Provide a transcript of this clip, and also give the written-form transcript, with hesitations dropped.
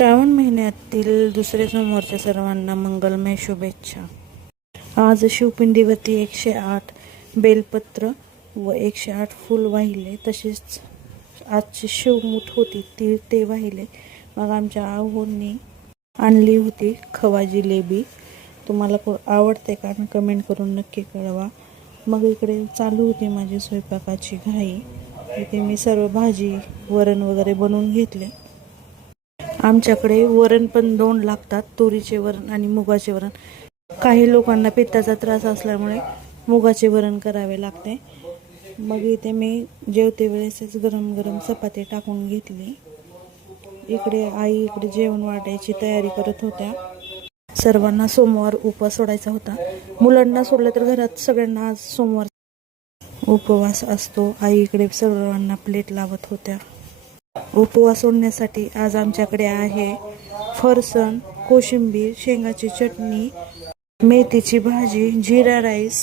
श्रावण महिन्यातील दुसऱ्या सोमवारच्या सर्वांना मंगलमय शुभेच्छा. आज शिवपिंडीवरती 108 बेलपत्र व 108 फूल वाहिले. तसेच आजची शिवमूठ होती ते वाहिले. मग आमच्या आहोंनी आणली होती खवा जिलेबी. तुम्हाला आवडते का कमेंट करून नक्की कळवा. मग इकडे चालू होती माझी स्वयंपाकाची घाई. इथे मी सर्व भाजी वरण वगैरे बनवून घेतले. आमच्याकडे वरण पण 2 लागतात, तुरीचे वरण आणि मुगाचे वरण. काही लोकांना पित्ताचा त्रास असल्यामुळे मुगाचे वरण करावे लागते. मग इथे मी जेवते वेळेसच गरम गरम चपाती टाकून घेतली. इकडे आई जेवण वाटायची तयारी करत होत्या. सर्वांना सोमवार उपवास सोडायचा होता. मुलांना सोडलं तर घरात सगळ्यांना आज सोमवार उपवास असतो. आई इकडे सर्वांना प्लेट लावत होत्या. उपवास सोडण्यासाठी आज आमच्याकडे आहे फरसण, कोशिंबीर, शेंगाची चटणी, मेथीची भाजी, जिरा राईस,